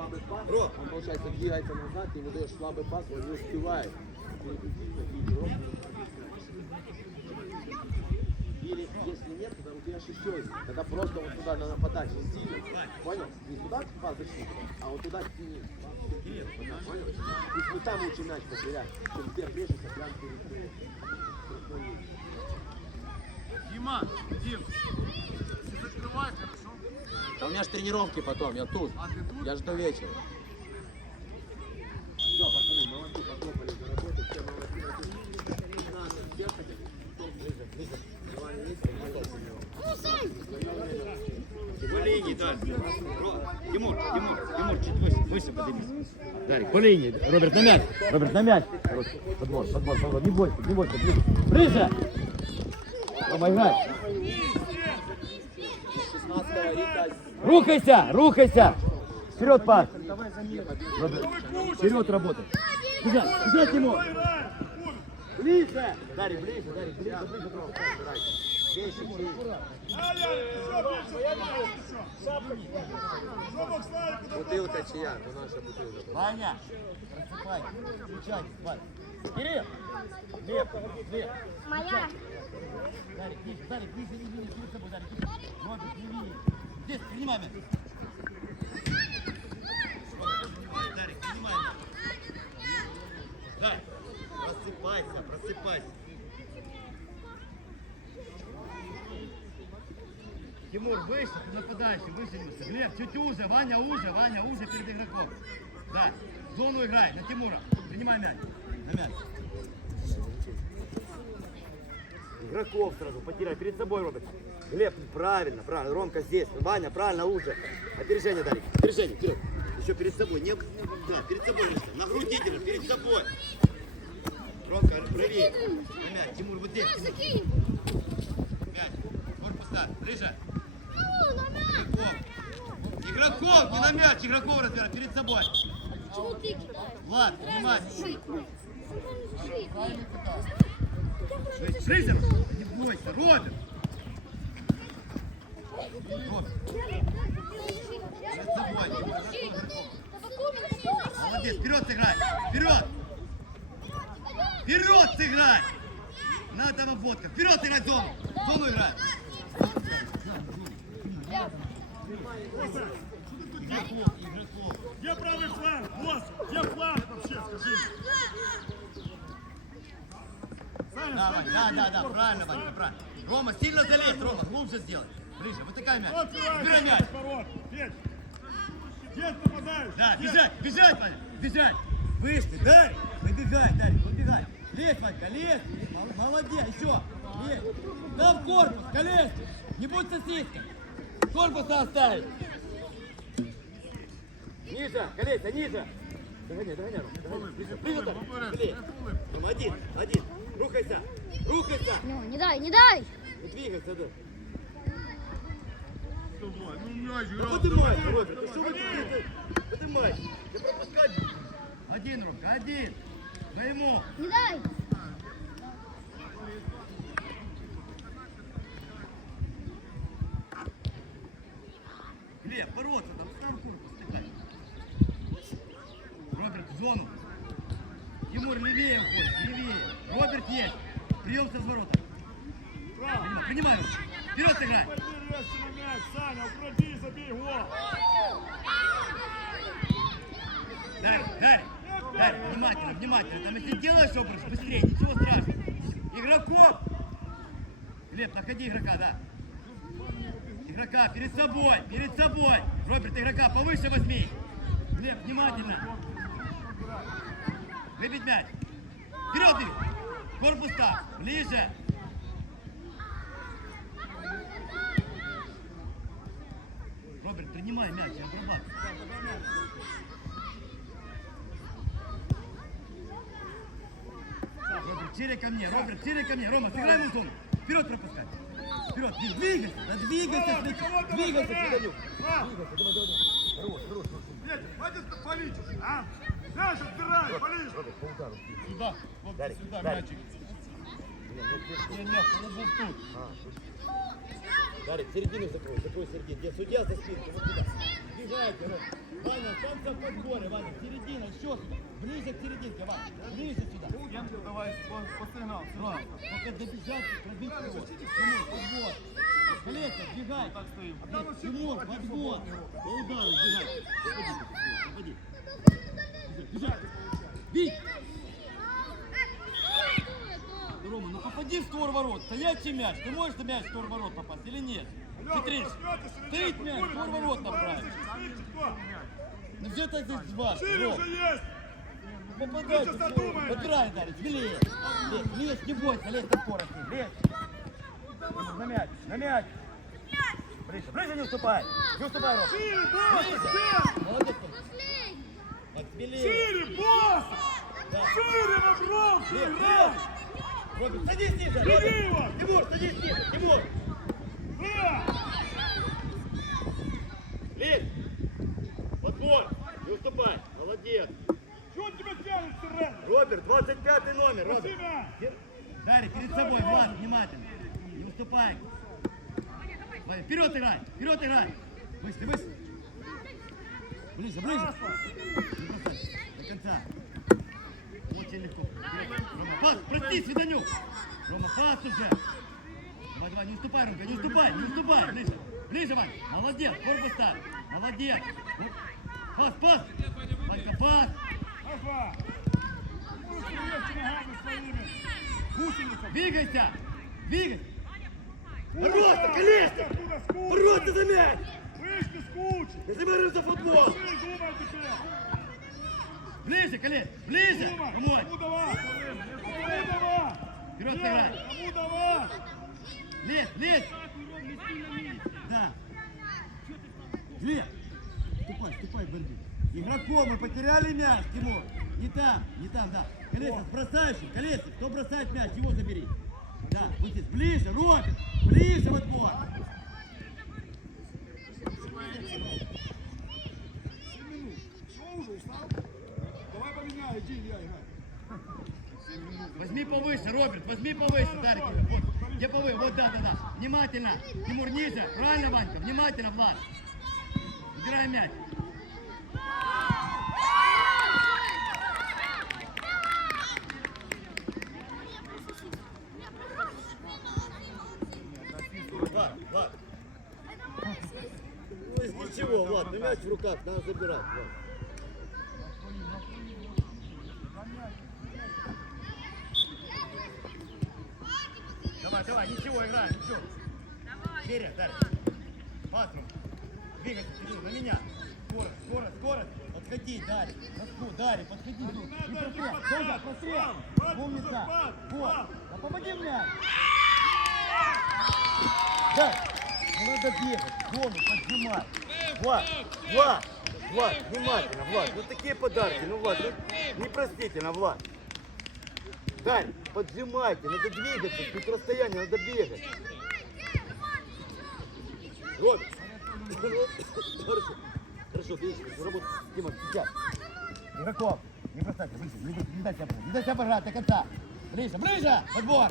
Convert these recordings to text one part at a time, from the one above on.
слабый пас, он, получается, двигается назад, ты ему даешь слабый пас, он не успевает. Или если нет, тогда у тебя есть. Тогда просто вот туда надо подача сильно. Понял? Не туда пас зачем, а вот туда сильнее. Понял? Пусть мы там лучше мяч потерять, чем где прежде прям перед. Дима, Дим, ты закрывай, хорошо? А у меня же тренировки потом, я тут. А тут? Я жду вечера. Все, пацаны, молодцы, похлопали за работу, все молодцы, молодцы. 15, все хотят? Кто ближе, ближе? Давай, есть, По линии, да. Дарик, по. Роберт, на мяч. Роберт, на мяч. Подбор, подбор, подбор. Не бойся, не бойся. Ближе. Ближе. Рома, играй. 16 Рита, Рухайся, рухайся. Вперед, пас. Роберт, вперед работай. Бежать, бежать, Тимур. Ближе. Дарик, ближе, Дарик, ближе, ближе. Вещи? Бутылка чья? Ну наша бутылка. Ваня, просыпай. Включай, Ваня. Кирилл. Лев, лев. Моя. Дарик, Дарик, ниже, ниже, перед собой, Дарик. Видишь. Здесь, принимай мяч. Дарик, принимай мяч. Дарик, просыпайся, просыпайся. Тимур, выше, ты нападающий, высунился. Глеб, чуть уже, Ваня уже, Ваня уже перед игроком. Да, в зону играй, на Тимура. Принимай мяч, на мяч. Игроков сразу потеряй. Перед собой, Роберт. Глеб, правильно, правильно. Ромка здесь. Ваня, правильно, уже. Опережение, Дарик. Опережение, вперед. Еще перед собой. Не... Да, перед собой. На груди держи, перед собой. Ромка, правее. Мяч. Тимур, вот здесь. Мяч. Корпус так. Ближе. На мяч. Игроков. Игроков, не на мяч. Игроков разбирай. Перед собой. Чего ты кидаешь? Влад. Жить. Ближе. Не бойся. Роберт. Молодец, вперед сыграй! Вперед! Вперед сыграй! Надо обводка! Вперед сыграй зону! Зону играй! Где правый фланг? Босс, где фланг вообще, скажи? Давай, смотри, да, да, да, правильно? Ванька, правильно. Рома, сильно залезь, Рома, глубже сделай. Ближе, вытыкай мяч. Убирай мяч. Где нападаешь? Да, бежать, бежать, Ваня, бежать. Вышли, Дарь, выбегай, Дарь, выбегай. Лезь, Ванька, лезь. Мол- Молодец, еще. Лезь. Да в корпус, колись. Не будь сосиской. Корпус оставить. Ниже, колеса, ниже. Догоняй, догоняй. Ближе. Рома, один, один. Рухайся, рухайся. Ну, не дай, не дай. Не двигайся, да. Давай, ну мяч играл. поднимайся, давай, Роберт, ну что вы давай. тут? Поднимайся. Ты пропускать. Один, Ромка, один. Твоему. Не дай. Глеб, бороться там, сам корпус стыкай. Роберт, в зону. Тимур, левее уходит, левее. Роберт есть. Прием с разворота. Принимай. Ромка. Вперед мяч, Саня, укроти, забей гол. Дарь, Дарь, Дарь, внимательно, внимательно. Там если делаешь образ быстрее, ничего страшного. Игроков! Глеб, находи игрока, да. Игрока перед собой, перед собой. Роберт, игрока повыше возьми. Глеб, внимательно. Выбить мяч. Вперед. Корпус так, ближе. Принимай мяч и обрабатывай. Роберт, чири ко мне, Роберт, чири ко мне. Рома, сыграй в зону. Вперед пропускай. Вперед, двиг- двигайся, да двигайся, ты двигайся? Свитанюк. А? Двигайся, давай, давай, давай. Хорош, хорош, хорош. Петя, хватит уже, а? Мяч отбирай, палишь. Сюда, вот Дарик, сюда Дарик. мячик. Не, не, полубок тут. Дарик, середину закрой, закрой середину. Где судья за спинку, вот туда. Отбегайте, Ром. Ваня, останься в подборе, Ваня, середина, сюда. Ближе к серединке, Ваня, ближе сюда. Давай по, по сигналу. Ром, только добежать, пробить его. Тимур, подбор. Колечко, бегай. Так стоим. Тимур, подбор. По удару, бегай. Выходи, выходи. Бежать. Бить. Рома, ну попади в створ ворот. Стоячий мяч. Ты можешь на мяч в створ ворот попасть или нет? Стоит мяч, в створ ворот направить. Ну где ты здесь ваш? Шире уже есть! Попадай, Ты что ты думаешь? Подбирай, Дарья, смелее. Лезь, не бойся, лезь на скорости. Лезь. На мяч, на мяч. Ближе, ближе не уступай. Не уступай, Ром. Шире, босс! Молодец. Вот, смелее. Шире, босс! Шире! Лезь, Играй! Робин, садись ниже. Беги его! Тимур, садись ниже. Тимур. Да! Лезь. Подбор. Не уступай. Молодец. Он тебя тянет, Сирен? Роберт, 25 номер. Роберт. Дарья, перед собой, Влад, внимательно. Не уступай. Вперед играй, вперед играй. Быстро, быстро. Ближе, ближе. До конца. Очень легко. Пас, прости, свиданюк. Рома, пас уже. Давай, давай, не уступай, Ромка, не уступай, не уступай. Ближе, ближе, Вань. Молодец, корпус ставь. Молодец. Пас, пас. Ванька, пас. Двигайся. Двигайся. С кучей! Просто за мяч. Вышли с кучи! Если мы за футбол. Ближе, колец, ближе. Думай! Помой. Кому давай? Кому давай? Вперед Нет, играй. Кому давай? Лезь, лезь. Да. Глеб, ступай, ступай в. Игроком мы потеряли мяч, Тимур. Не там, не там, да. Колесов, бросающий, Колесов, кто бросает мяч, его забери. Да, вот здесь, ближе, Робин, ближе в отбор. Возьми повыше, Роберт, возьми повыше, Дарик. Вот, где повыше, вот, да, да, да. Внимательно, Тимур, ниже. Правильно, Ванька, внимательно, Влад. Убирай мяч. Влад, Влад. Ну, из ничего, Влад, на мяч в руках, надо забирать, Влад. Давай, давай, ничего, играем, ничего. Серия, Дарья. Патрум. Двигайся, Кирилл, на меня. Скорость, скорость, скорость. Подходи, Дарья. Подходи, Дарья, подходи. И прострел. Тоже, прострел. Умница. Вот. Да помоги мне. Да. Ну надо бегать, зону поджимать. Влад, Влад, Влад, внимательно, Влад. Вот такие подарки, ну, Влад, ну, непростительно, Влад. Дарь, поджимайте, надо двигаться, тут расстояние, надо бегать. Робин. Хорошо. Хорошо, работа. Дима, сейчас. Игроков, не бросайте, ближе, не, не дай себя обыграть, не дай себя обыграть до конца. Ближе, ближе, подбор.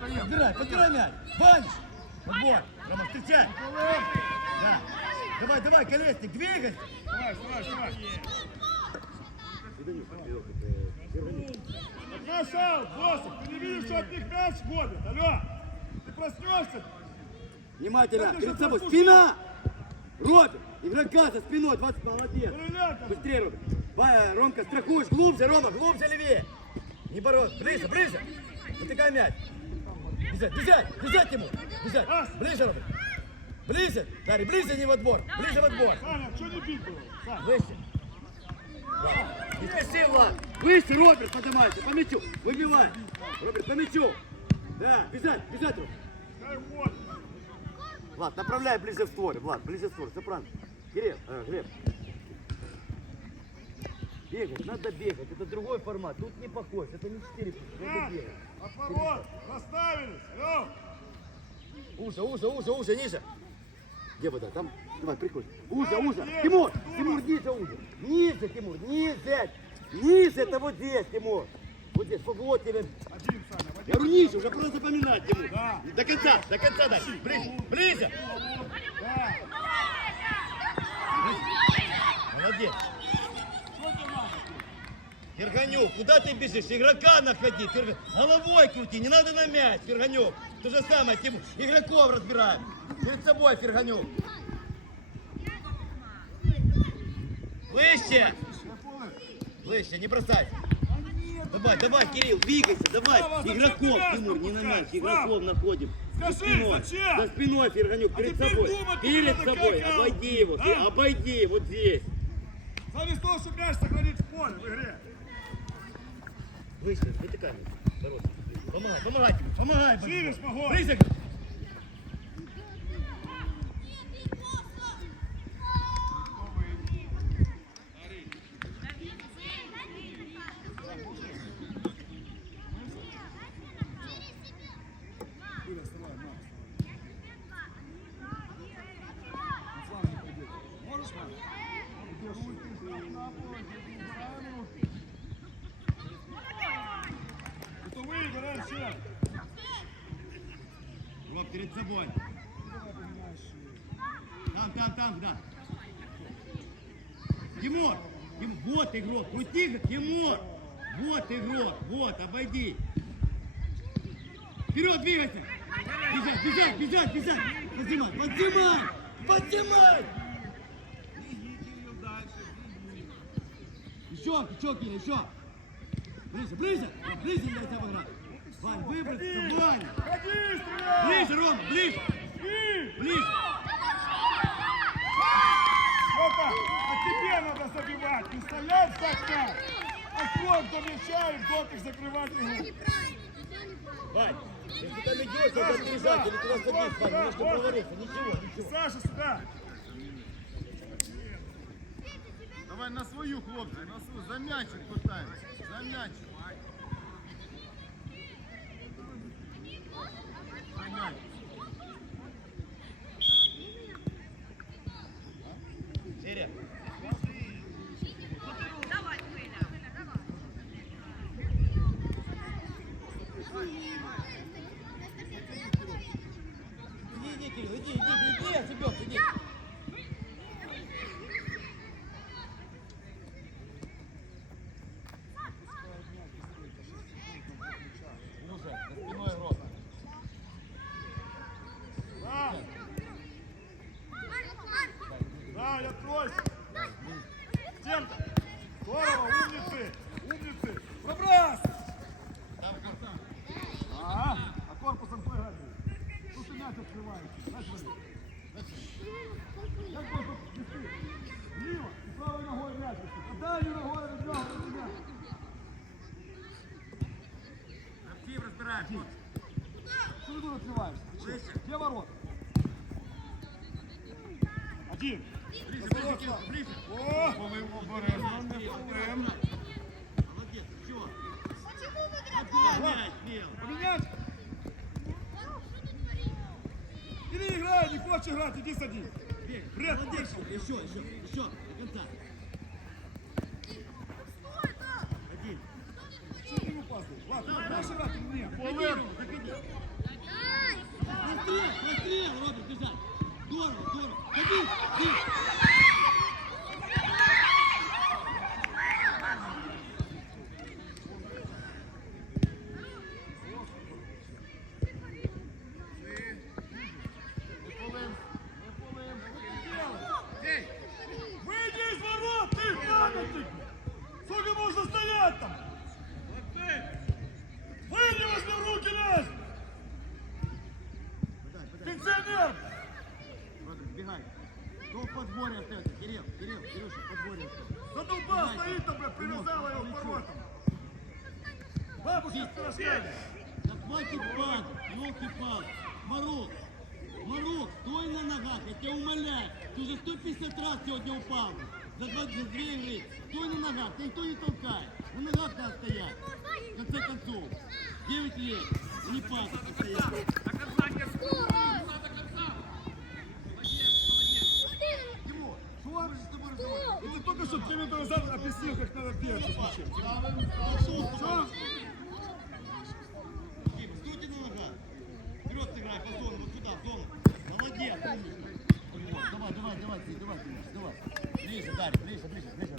Подбирай, подбирай мяч. Ваня, подбор. Рома, встречай. Да. Давай, давай, колесник, двигайся. Давай, давай, давай. Красав, боссик, ты не видишь, что от них мяч ходит? Алло! Ты проснешься? Внимательно, перед собой, спина. Робин, игрока за спиной, 20, молодец. Быстрее, Робин. Ваня, Ромка, страхуешь, глубже, Рома, глубже, левее. Не бороться, ближе, ближе. Вытыкай мяч. Бежать, бежать, бежать ему. Бежать. Ближе, Робин. Ближе. Дарья, ближе не во двор. Ближе во двор. Саня, что не бить было? Выше. Не спеши, Влад. Выше, Роберт, поднимайся. По мячу. Выбивай. Роберт, по мячу. Да, бежать, бежать, Роберт. Влад, направляй ближе в створ, Влад, ближе в створ, все правильно. Кирилл, э, Глеб. Бегать, надо бегать, это другой формат, тут не похож, это не 4 надо На, бегать. отворот, расставились. Алло! Уже, уже, уже, уже, ниже. Где вода? Там, давай, приходи. Уже, уже. Глеб, Тимур. Тимур, ниже, уже. Ниже, Тимур, ниже. Ниже, это вот здесь, Тимур. Вот здесь, вот тебе. Ниже, уже просто запоминать, Тимур. Да. До конца, до конца, дай. Ближе, ближе. Да. Молодец. Ферганюк, куда ты бежишь? Игрока находи. Ферга- Головой крути, не надо на мяч, Ферганюк. То же самое, Тимур. Игроков разбираем. Перед собой, Ферганюк. Выше. Выше, не бросай. Давай, давай, Кирилл, двигайся, давай. Зачем Игроков, Тимур, не на мяч. Игроков находим. За Скажи, спиной, зачем? за спиной, Ферганюк, А перед теперь собой. Перед надо, собой, как, а? обойди его, А? обойди, вот здесь. Замість того, щоб м'яч сохранить в поле, в игре. Выше, вытыкай. Бороться. Помогай, помогай помогай. Шире смогу. Близок. То ви беремо ще. Вот перед собой. Там, там, там, да. Тимур, Тимур, вот игрок, крути, Тимур. Вот игрок, вот, обойди. Вперед, двигайся. Бежать, бежать, бежать, бежать. Поднимай, поднимай, поднимай. Еще, еще, Кирилл, еще. Ближе, ближе, ближе для тебя играть. Вань, выбросься, Вань. Ходи, стреляй! Ближе, Ром, ближе, И! ближе. Жека, а тебе надо забивать, не стрелять так мяч. А кто до мяча и в дотик закрывать. Вань, если там идешь, надо отрезать или туда садись, Вань, не что говорится, ничего, ничего. Саша, сюда. Давай на свою, хлопці, на свою. За м'ячик питаємося. За м'ячик. За м'ячик. Шире. Иди, иди, Кирилл, иди, иди, иди, ошибёшь, иди. Уже, за спиной рот. Да. Да, я трось. Тем-то. Здорово, умницы. Умницы. Пробрас. Там корпус. Ага. А корпусом кто играть будет? Тут и мяч открывается. Знаешь, смотри. Как корпус вести? Лево и правой ногой мяч вести. А дальней ногой разбегал мяч. Актив ты тут открываешься? Ближе. Где ворот? Один. Ближе, ближе, ближе. О! Коли обережно, не вплем. Молодец, все. Опять мяч, Мел. Поменять? Играй, не хочешь играть, иди садись. Бред, Молодец, вышел. еще, еще, еще, до конца. Один. Что ты ему пасуешь? Ладно, можешь играть или нет? Заходи, Рома, заходи. Прострел, прострел, Роберт, бежать. Здорово, здорово. Ходи, ходи. Выйди из ворот, ты памятник! Сколько можно стоять там? Выйди, возьми в руки мяч! Подай, подай. Пенсионер! Роберт, бегай. Кто в подборе остается? Кирилл, Кирилл, Кирюша, в подборе остается. Задолбал, стоит там, блядь, привязала его к воротам. Бабушка с пирожками. Да хватит падать, елки-палки. Марок, Марок, стой на ногах, я тебя умоляю. Ты уже 150 раз сегодня упал. За, два, за две игры. Стой на ногах, тебя никто не толкает. На ногах надо стоять. В конце концов. 9 лет. Не падать постоянно. Тимур, что? Это только что три минуты назад объяснил, как надо мячом. Что? Стойте на ногах. Вперед сыграй по зону, вот сюда, в зону. Молодец, давай, давай. давай, ты, давай, Денис, давай. Ближе, Дарья, ближе, ближе, ближе.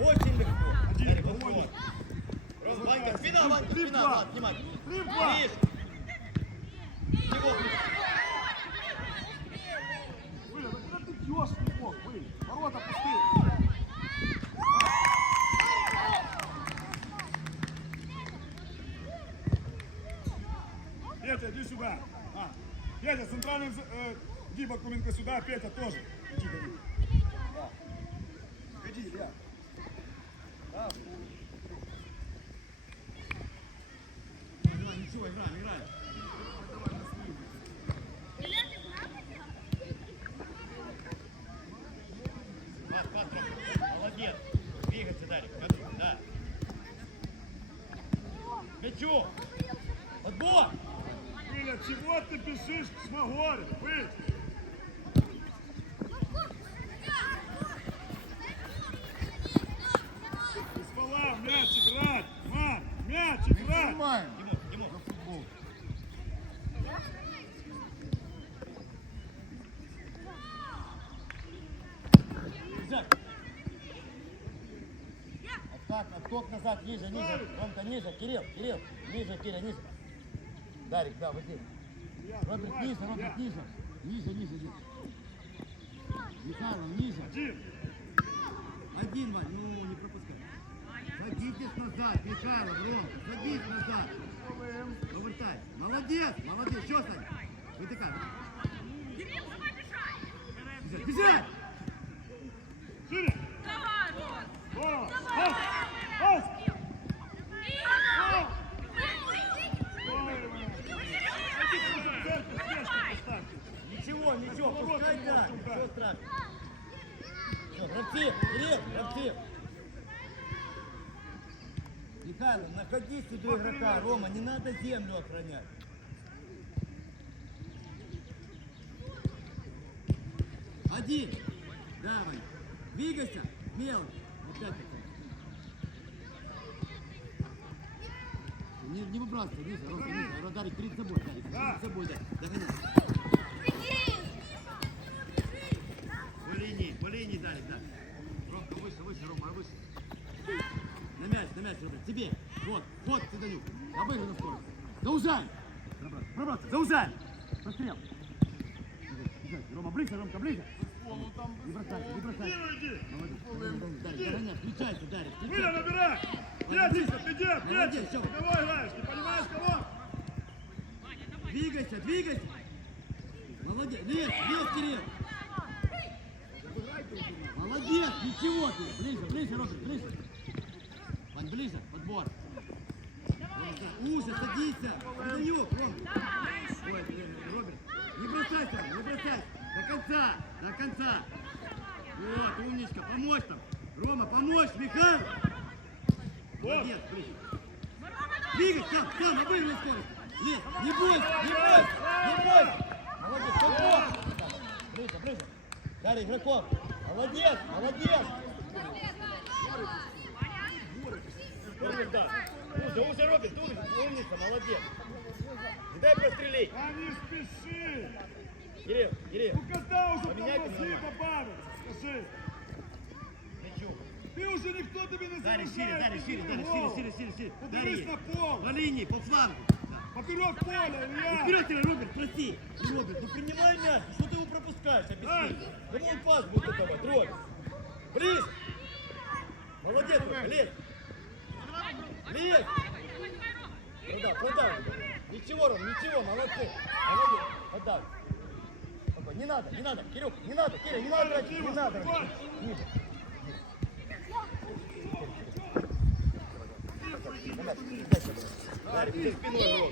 Очень легко. Подходит. Ром, Ванька, спина, Ванька, спина, Влад, внимательно. Стрельба. Ближе. Его, Выля, ну куда ты бьешь не мог, Выля? Ворота пустые. Петя, иди сюда. А, Петя, центральный, э, иди Бакуменко сюда, Петя тоже. Иди, Давид. Да. Иди, Илья. Да, Ничего, играем, играем. Молодец. Двигаться, Дарик. Да. Мячу. Отбор. Выля, чего ты бежишь к Шмагоре? Выля. Из пола мяч играть. Мам, мяч играть. Понимаем. Тимур, Тимур. За футбол. Взять. Откат, отток назад, ниже, ниже. Ромка, ниже. Кирилл, Кирилл. Ниже, Кирилл, ниже. Дарик, да, вот здесь. Роберт, ниже, Роберт, ниже. Ниже, ниже, ниже. Михайлов, ниже. Один. Один, Вань, ну не пропускай. Садитесь назад, Михайлов, Ром, садись назад. Повертай. Молодец, молодец. Что, Сань? Вытыкай. Бежать, бежать! Шире. Здорово. Пас. Пас. Пас. Ой, Центр, слежку поставьте. Ничего, ничего, пускай так. Ничего страшного. Гравцы, Кирилл, гравцы. Михайлов, находи себе игрока, Рома, не надо землю охранять. Один. Давай. Двигайся. Смело. Опять такой. Не, не выбрасывай, ниже, Рома, ниже. Радарик перед собой, Дарик, перед собой, да. Догоняй. По линии, по линии, Дарик, да. Ромка, выше, выше, Рома, выше. На мяч, ребят, тебе. Вот, вот, ты Данюк. Обыграй на скорость. Заужай. Пробраться. Прострел. Бежать, Рома, ближе, Ромка, ближе. Не бросайся, не иди. Молодец. Дарик, догоняй, включайся, Выля, включайся. набирай. Петя, ты где? Ты кого играешь? Не понимаешь, кого? Двигайся, двигайся. Молодец, лез, лез, Кирилл. Молодец, ничего ты. Ближе, ближе, Роберт, ближе. Ближе, подбор. Уже, садись. Данюк, Ром. Ой, блин, Роберт. Не бросайся, не бросайся. До конца, до конца. Вот, умничка, помочь там. Рома, помочь, Михаил. Молодец, ближе. Двигайся, сам, сам, обыгрывай скорость. Лез, не бойся, не бойся, не бойся. Молодец, подбор. Ближе, ближе. Дарья игроков. Молодец, молодец. Роберт, да. Уже, уже, Роберт, умница, умница, молодец. Не дай прострелить. Да не спеши. Кирилл, Кирилл, Ну когда уже Поменяйте там возли меня. добавиться, скажи. мячу. Ты уже никто тебе не Дарья, шире. Дарья, шире, в шире, шире, шире, шире. Подивись на пол. по линии, по флангу. Да. Поперек поля, Илья. Вперед, тебе, Роберт, прости. Роберт, ну принимай мяч. Что ты его пропускаешь? Объясни. Кому он пас будет давать? Роль. Ближе. Молодец, Рома, Ну да, продал. Ничего, Ром, ничего, молодцы. Молодец. Спокойно. Не надо, не надо, Кирюх, не надо, Кирилл, не надо, не надо. Ниже.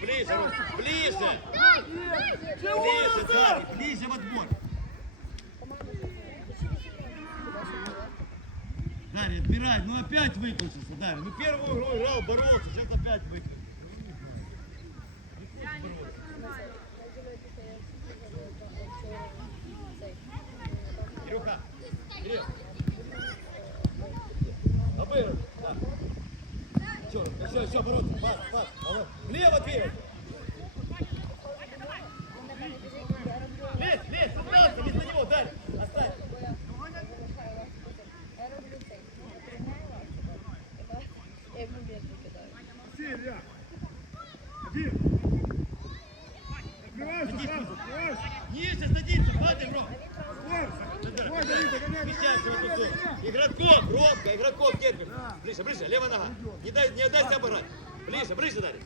Ближе, ближе. Ближе в отбор. Отбирай, ну опять выключился, Дарья. Ну первую игру играл, боролся, сейчас опять выключился. Кирюха, Кирилл. Обыгрывай, да. Все, все, все, бороться, пас, пас. Влево двигай. пожалуйста, вместо него, Дарь, оставь. Все, Илья. Один. Открывайся, сразу, открывайся. Ниже садится, падай, Ром. Скорся. Ой, Давид, догоняй, Смещайся в догоняй, эту зону. догоняй. Игроков, Ромка, игроков терпим. Ближе, ближе, левая нога. Не дай, не дай себя обыграть. Ближе, ближе, Дарья.